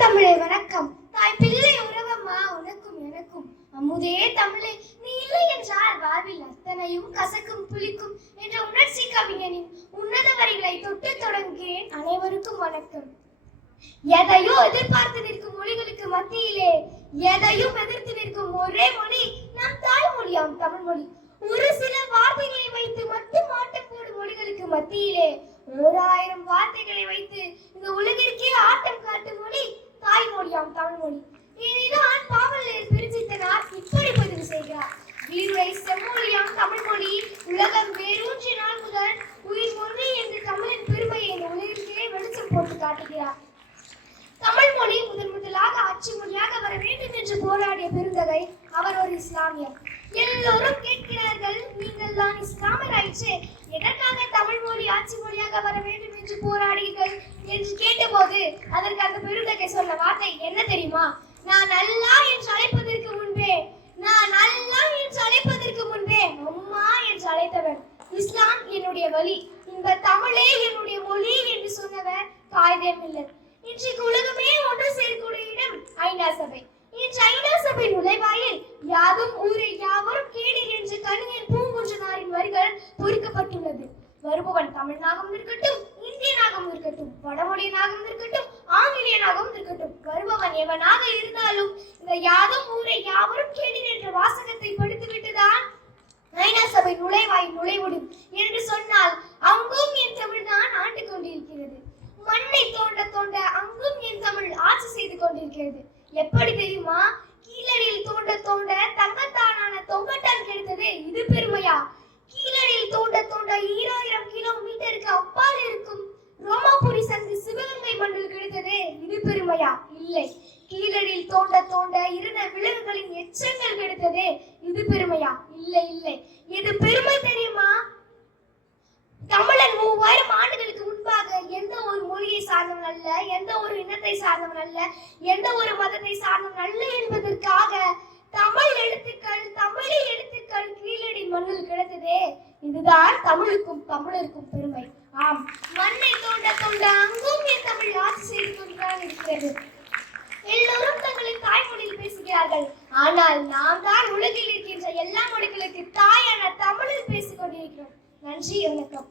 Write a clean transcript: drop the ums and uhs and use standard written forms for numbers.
தமிழே வணக்கம். தாய் பிள்ளை உறவம்மா உனக்கும் எனக்கும். அமுதே தமிழே நீ இல்லை என்றால் வாழ்வில் அத்தனையும் கசக்கும் புளிக்கும் என்ற உணர்ச்சி கவிஞனின் உன்னத வரிகளை தொட்டு தொடங்குகிறேன். அனைவருக்கும் வணக்கம். எதையோ எதிர்பார்த்து நிற்கும் மொழிகளுக்கு மத்தியிலே எதையும் எதிர்த்து நிற்கும் ஒரே மொழி நம் தாய்மொழியாம் தமிழ் மொழி. ஒரு சில வார்த்தைகளை வைத்து மட்டும் ஆட்டம் போடும் மொழிகளுக்கு மத்தியிலே 1000 வார்த்தைகளை வைத்து இந்த உலகிற்கே ஆட்டம் காட்டும் மொழி தாய்மொழியாம் தமிழ் மொழி. இதைதான் பாவலர் பெருஞ்சித்தனார் இப்படி பதிவு செய்கிறார். வீருடை செம்மொழியாம் தமிழ் மொழி உலகம் வேரூன்றிய நாள் முதல் உயிர் மொழி என்று தமிழின் பெருமையை உலகிற்கே வெளிச்சம் போட்டு காட்டுகிறார். தமிழ் மொழி முதலாக ஆட்சி மொழியாக வர வேண்டும் என்று போராடிய பெருந்தகை அவர் ஒரு இஸ்லாமியர். எல்லோரும் கேட்கிறார்கள், நீங்கள் தான் இஸ்லாமியர் ஆயிற்று, எதற்காக தமிழ் மொழி ஆட்சி மொழியாக வர வேண்டும் என்று போராடுகிறீர்கள் என்று கேட்டபோது அதற்கு அந்த பெருந்தகை சொன்ன வார்த்தை என்ன தெரியுமா? நான் அல்லாஹ் என்று அழைப்பதற்கு முன்பே அம்மா என்று அழைத்தவர். இஸ்லாம் என்னுடைய வழி, இந்த தமிழே என்னுடைய மொழி என்று சொன்னவர் காயிதே மில்லத். இன்றைக்கு உலகமே ஒன்று சேர்க்கூடிய இடம் ஐநா சபை. இன்று ஐநா சபை நுழைவாயில் யாதும் ஊரில் யாவரும் கேளீர் என்று கணியன் பூங்குன்றனாரின் வரிகள் பொறிக்கப்பட்டுள்ளது. வருபவன் தமிழ்நாகவும் இருக்கட்டும், இந்தியனாகவும் இருக்கட்டும், வடமொழியனாகவும் இருக்கட்டும், ஆங்கிலேயனாகவும் இருக்கட்டும், வருபவன் எவனாக இருந்தாலும் இந்த யாதும் ஊரை யாவரும் கேளீர் என்ற வாசகத்தை படித்துவிட்டுதான் ஐநா சபை நுழைவாயில் நுழைவிடும் என்று சொன்னால் அங்கும் என் தமிழ் தான் ஆண்டு கொண்டிருக்கிறது. மண்ணை தோண்ட தோண்ட அங்கும் என் தமிழ் ஆட்சி செய்து கொண்டிருக்கிறது. எப்படி தெரியுமா? கீழடியில் தோண்ட தோண்ட தங்கத்தானான தொங்கட்டான் கிடைத்தது, இது பெருமையா? கீழடியில் தோண்ட தோண்ட 2000 கிலோமீட்டருக்கு அப்பால் இருக்கும் ரோமாபுரி சங்கு சிவகங்கை மண்ணில் கிடைத்தது, இது பெருமையா? இல்லை. கீழடியில் தோண்ட தோண்ட இருந்த விலங்குகளின் எச்சங்கள் கிடைத்தது, இது பெருமையா? இல்லை இல்லை. இது பெருமை தெரியுமா? தமிழன் 3000 ஆண்டுகளுக்கு முன்பாக எந்த ஒரு மொழியை சார்ந்தவன் அல்ல, எந்த ஒரு இனத்தை சார்ந்தவன் அல்ல, எந்த ஒரு மதத்தை சார்ந்தவன் அல்ல என்பதற்காக தமிழ் எழுத்துக்கள் கீழடி மண்ணில் கிடைத்ததே, இதுதான் தமிழுக்கும் தமிழருக்கும் பெருமை. ஆம், மண்ணை தோண்ட தோண்ட அங்கும் என் தமிழ் ஆட்சி செய்து கொண்டுதான் இருக்கிறது. எல்லோரும் தங்களின் தாய்மொழியில் பேசுகிறார்கள், ஆனால் நாம் தான் உலகில் இருக்கின்ற எல்லா மொழிகளுக்கு தாயான தமிழில் பேசிக் கொண்டிருக்கிறோம். நன்றி, வணக்கம்.